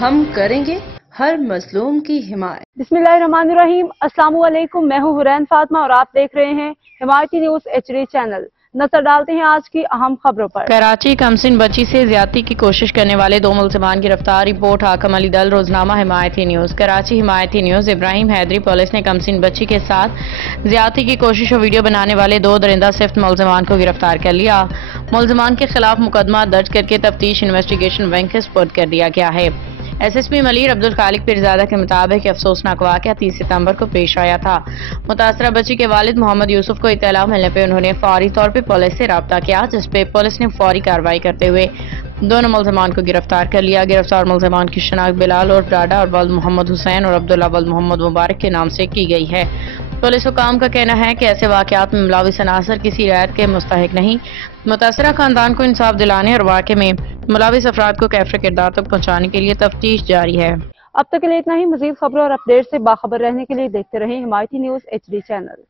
ہم کریں گے ہر مظلوم کی حمایت۔ بسمillahirrahmanirrahim۔ السلام علیکم، میں ہوں حرین فاطمہ اور آپ دیکھ رہے ہیں حمایتی نیوز HD چینل۔ نظر ڈالتے ہیں آج کی اہم خبروں پر۔ کراچی کمسن بچی سے زیادتی کی کوشش کرنے والے 2 ملزمان گرفتار، رپورٹ حاکم علی دل، روزنامہ حمایتی نیوز۔ کراچی حمایتی نیوز۔ ابراہیم حیدری پولیس نے کمسن بچی کے ساتھ زیادتی کی کوشش اور ویڈیو بنانے والے 2 درندہ صفت ملزمان کو گرفتار کر لیا۔ ملزمان کے خلاف مقدمہ درج کر کے تفتیش انویسٹیگیشن ونگ کے سپرد کر دیا گیا ہے۔ SSP ملیر عبدالخالق پیرزادہ کے مطابق افسوسناک واقعہ 30 ستمبر کو پیش آیا تھا۔ متاثرہ بچی کے والد محمد یوسف کو اطلاع ملنے پہ انہوں نے فوری طور پہ پولیس سے رابطہ کیا، جس پہ پولیس نے فوری کارروائی کرتے ہوئے دونوں ملزمان کو گرفتار کر لیا۔ گرفتار ملزمان کی شناخت بلال اور ڈاڈا اور ولد محمد حسین اور عبداللہ ولد محمد مبارک کے نام سے کی گئی ہے۔ پولیس حکام کا کہنا ہے کہ ایسے واقعات میں ملوث عناصر کسی رعایت کے مستحق نہیں۔ متاثرہ خاندان کو انصاف دلانے اور واقعے میں ملوث افراد کو کیفر کردار تک پہنچانے کے لیے تفتیش جاری ہے۔ اب تک کے لیے اتنا ہی۔ مزید خبروں اور اپڈیٹ سے باخبر رہنے کے لیے دیکھتے رہیں حمایتی نیوز HD چینل۔